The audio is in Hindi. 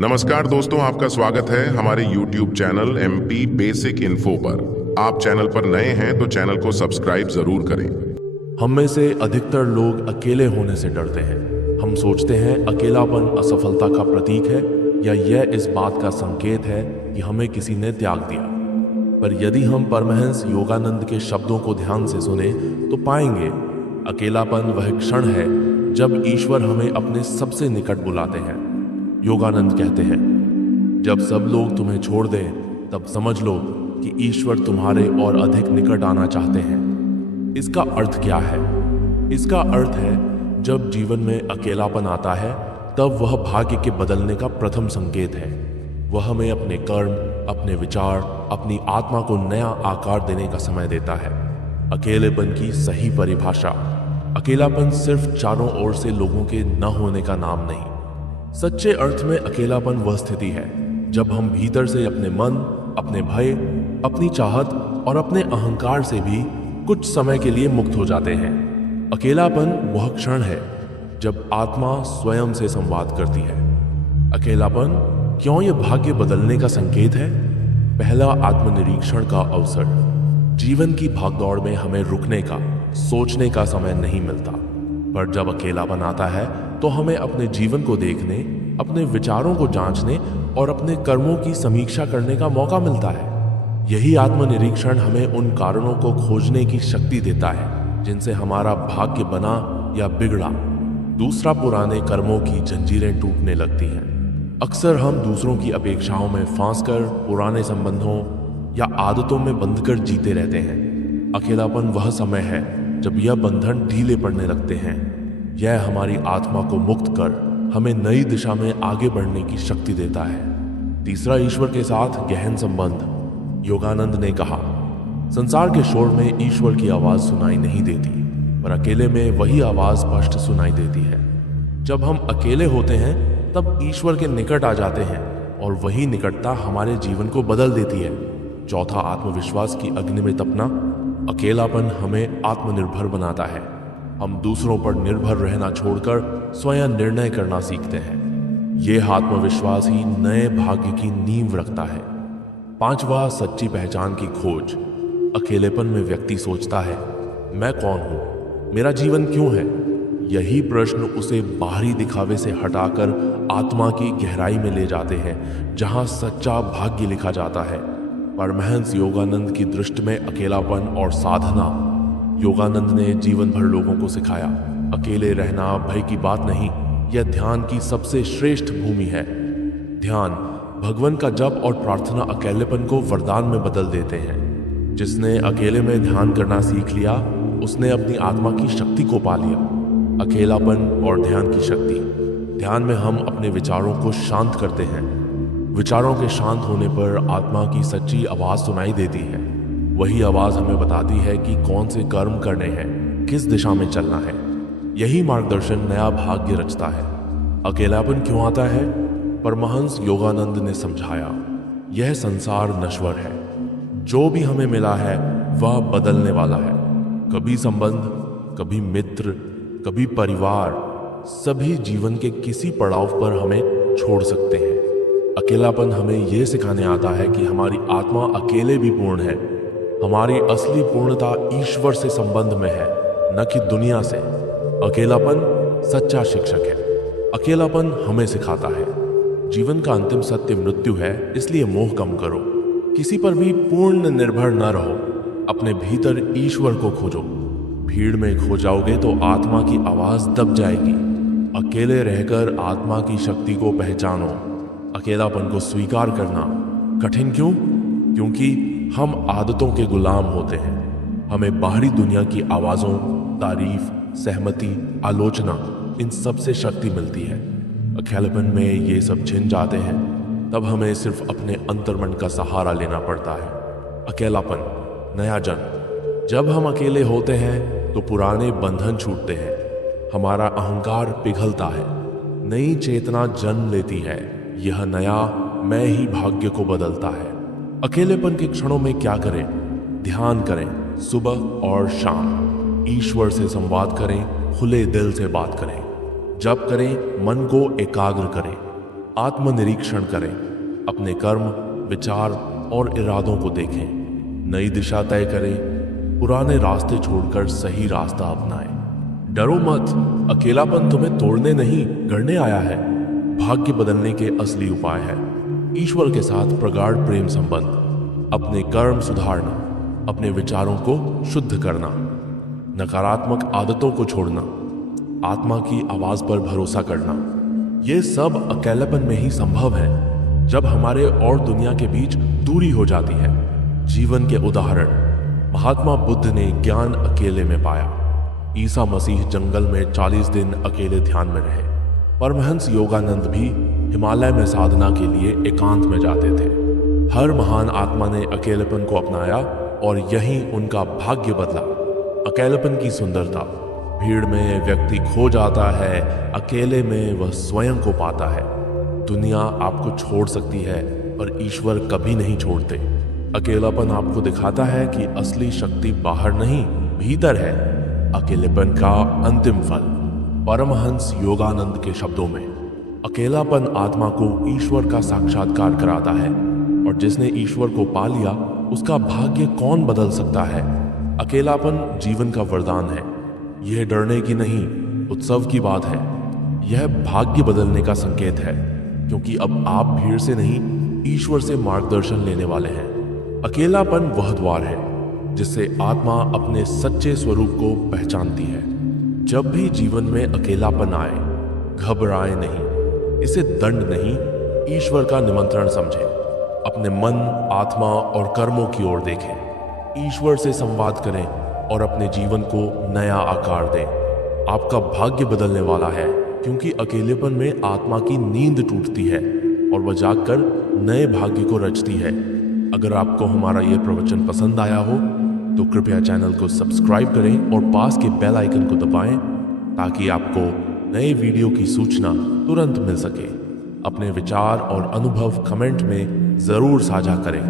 नमस्कार दोस्तों, आपका स्वागत है हमारे YouTube channel MP basic info पर। आप चैनल पर नए हैं तो चैनल को सब्सक्राइब जरूर करें। हम में से अधिकतर लोग अकेले होने से डरते हैं। हम सोचते हैं अकेलापन असफलता का प्रतीक है या यह इस बात का संकेत है कि हमें किसी ने त्याग दिया। पर यदि हम परमहंस योगानंद के शब्दों को ध्यान से सुने तो पाएंगे अकेलापन वह क्षण है जब ईश्वर हमें अपने सबसे निकट बुलाते हैं। योगानंद कहते हैं, जब सब लोग तुम्हें छोड़ दें तब समझ लो कि ईश्वर तुम्हारे और अधिक निकट आना चाहते हैं। इसका अर्थ क्या है? इसका अर्थ है जब जीवन में अकेलापन आता है तब वह भाग्य के बदलने का प्रथम संकेत है। वह हमें अपने कर्म, अपने विचार, अपनी आत्मा को नया आकार देने का समय देता है। अकेलेपन की सही परिभाषा। अकेलापन सिर्फ चारों ओर से लोगों के न होने का नाम नहीं। सच्चे अर्थ में अकेलापन वह स्थिति है जब हम भीतर से अपने मन, अपने भय, अपनी चाहत और अपने अहंकार से भी कुछ समय के लिए मुक्त हो जाते हैं। अकेलापन वह क्षण है जब आत्मा स्वयं से संवाद करती है। अकेलापन क्यों यह भाग्य बदलने का संकेत है? पहला, आत्मनिरीक्षण का अवसर। जीवन की भागदौड़ में हमें रुकने का, सोचने का समय नहीं मिलता, पर जब अकेलापन आता है तो हमें अपने जीवन को देखने, अपने विचारों को जांचने और अपने कर्मों की समीक्षा करने का मौका मिलता है। यही आत्मनिरीक्षण हमें उन कारणों को खोजने की शक्ति देता है जिनसे हमारा भाग्य बना या बिगड़ा। दूसरा, पुराने कर्मों की जंजीरें टूटने लगती हैं। अक्सर हम दूसरों की अपेक्षाओं में फांसकर पुराने संबंधों या आदतों में बंधकर जीते रहते हैं। अकेलापन वह समय है जब यह बंधन ढीले पड़ने लगते हैं। यह हमारी आत्मा को मुक्त कर हमें नई दिशा में आगे बढ़ने की शक्ति देता है। तीसरा, ईश्वर के साथ गहन संबंध। योगानंद ने कहा, संसार के शोर में ईश्वर की आवाज सुनाई नहीं देती, पर अकेले में वही आवाज स्पष्ट सुनाई देती है। जब हम अकेले होते हैं तब ईश्वर के निकट आ जाते हैं और वही निकटता हमारे जीवन को बदल देती है। चौथा, आत्मविश्वास की अग्नि में तपना। अकेलापन हमें आत्मनिर्भर बनाता है। हम दूसरों पर निर्भर रहना छोड़कर स्वयं निर्णय करना सीखते हैं। यह आत्मविश्वास ही नए भाग्य की नींव रखता है। पांचवा, सच्ची पहचान की खोज। अकेलेपन में व्यक्ति सोचता है, मैं कौन हूं? मेरा जीवन क्यों है? यही प्रश्न उसे बाहरी दिखावे से हटाकर आत्मा की गहराई में ले जाते हैं, जहां सच्चा भाग्य लिखा जाता है। परमहंस योगानंद की दृष्टि में अकेलापन और साधना। योगानंद ने जीवन भर लोगों को सिखाया, अकेले रहना भय की बात नहीं, यह ध्यान की सबसे श्रेष्ठ भूमि है। ध्यान, भगवान का जप और प्रार्थना अकेलेपन को वरदान में बदल देते हैं। जिसने अकेले में ध्यान करना सीख लिया, उसने अपनी आत्मा की शक्ति को पा लिया। अकेलापन और ध्यान की शक्ति। ध्यान में हम अपने विचारों को शांत करते हैं। विचारों के शांत होने पर आत्मा की सच्ची आवाज सुनाई देती है। वही आवाज हमें बताती है कि कौन से कर्म करने हैं, किस दिशा में चलना है। यही मार्गदर्शन नया भाग्य रचता है। अकेलापन क्यों आता है? परमहंस योगानंद ने समझाया, यह संसार नश्वर है। जो भी हमें मिला है वह बदलने वाला है। कभी संबंध, कभी मित्र, कभी परिवार, सभी जीवन के किसी पड़ाव पर हमें छोड़ सकते हैं। अकेलापन हमें यह सिखाने आता है कि हमारी आत्मा अकेले भी पूर्ण है। हमारी असली पूर्णता ईश्वर से संबंध में है, न कि दुनिया से। अकेलापन सच्चा शिक्षक है। अकेलापन हमें सिखाता है जीवन का अंतिम सत्य मृत्यु है, इसलिए मोह कम करो। किसी पर भी पूर्ण निर्भर न रहो। अपने भीतर ईश्वर को खोजो। भीड़ में खो जाओगे तो आत्मा की आवाज दब जाएगी। अकेले रहकर आत्मा की शक्ति को पहचानो। अकेलापन को स्वीकार करना कठिन क्यों? क्योंकि हम आदतों के गुलाम होते हैं। हमें बाहरी दुनिया की आवाजों, तारीफ, सहमति, आलोचना, इन सब से शक्ति मिलती है। अकेलेपन में ये सब छिन जाते हैं, तब हमें सिर्फ अपने अंतर्मन का सहारा लेना पड़ता है। अकेलापन, नया जन्म। जब हम अकेले होते हैं तो पुराने बंधन छूटते हैं। हमारा अहंकार पिघलता है। नई चेतना जन्म लेती है। यह नया मैं ही भाग्य को बदलता है। अकेलेपन के क्षणों में क्या करें? ध्यान करें, सुबह और शाम। ईश्वर से संवाद करें, खुले दिल से बात करें। जप करें, मन को एकाग्र करें। आत्मनिरीक्षण करें, अपने कर्म, विचार और इरादों को देखें, नई दिशा तय करें, पुराने रास्ते छोड़कर सही रास्ता अपनाएं। डरो मत, अकेलापन तुम्हें तोड़ने नहीं गढ़ने आया है। भाग्य बदलने के असली उपाय है ईश्वर के साथ प्रगाढ़ प्रेम संबंध, अपने कर्म सुधारना, अपने विचारों को शुद्ध करना, नकारात्मक आदतों को छोड़ना, आत्मा की आवाज पर भरोसा करना। ये सब अकेलापन में ही संभव है, जब हमारे और दुनिया के बीच दूरी हो जाती है। जीवन के उदाहरण, महात्मा बुद्ध ने ज्ञान अकेले में पाया, ईसा मसीह जंगल में 40 दिन अकेले ध्यान में रहे, परमहंस योगानंद भी हिमालय में साधना के लिए एकांत में जाते थे। हर महान आत्मा ने अकेलेपन को अपनाया और यही उनका भाग्य बदला। अकेलेपन की सुंदरता, भीड़ में व्यक्ति खो जाता है, अकेले में वह स्वयं को पाता है। दुनिया आपको छोड़ सकती है पर ईश्वर कभी नहीं छोड़ते। अकेलापन आपको दिखाता है कि असली शक्ति बाहर नहीं भीतर है। अकेलेपन का अंतिम फल, परमहंस योगानंद के शब्दों में, अकेलापन आत्मा को ईश्वर का साक्षात्कार कराता है और जिसने ईश्वर को पा लिया उसका भाग्य कौन बदल सकता है। अकेलापन जीवन का वरदान है। यह डरने की नहीं, उत्सव की बात है। यह भाग्य बदलने का संकेत है, क्योंकि अब आप भीड़ से नहीं, ईश्वर से मार्गदर्शन लेने वाले हैं। अकेलापन वह द्वार है जिससे आत्मा अपने सच्चे स्वरूप को पहचानती है। जब भी जीवन में अकेलापन आए, घबराए नहीं, इसे दंड नहीं, ईश्वर का निमंत्रण समझें। अपने मन, आत्मा और कर्मों की ओर देखें, ईश्वर से संवाद करें और अपने जीवन को नया आकार दें। आपका भाग्य बदलने वाला है, क्योंकि अकेलेपन में आत्मा की नींद टूटती है और वह जागकर नए भाग्य को रचती है। अगर आपको हमारा यह प्रवचन पसंद आया हो तो कृपया चैनल को सब्सक्राइब करें और पास के बेल आइकन को दबाएं ताकि आपको नए वीडियो की सूचना तुरंत मिल सके। अपने विचार और अनुभव कमेंट में जरूर साझा करें।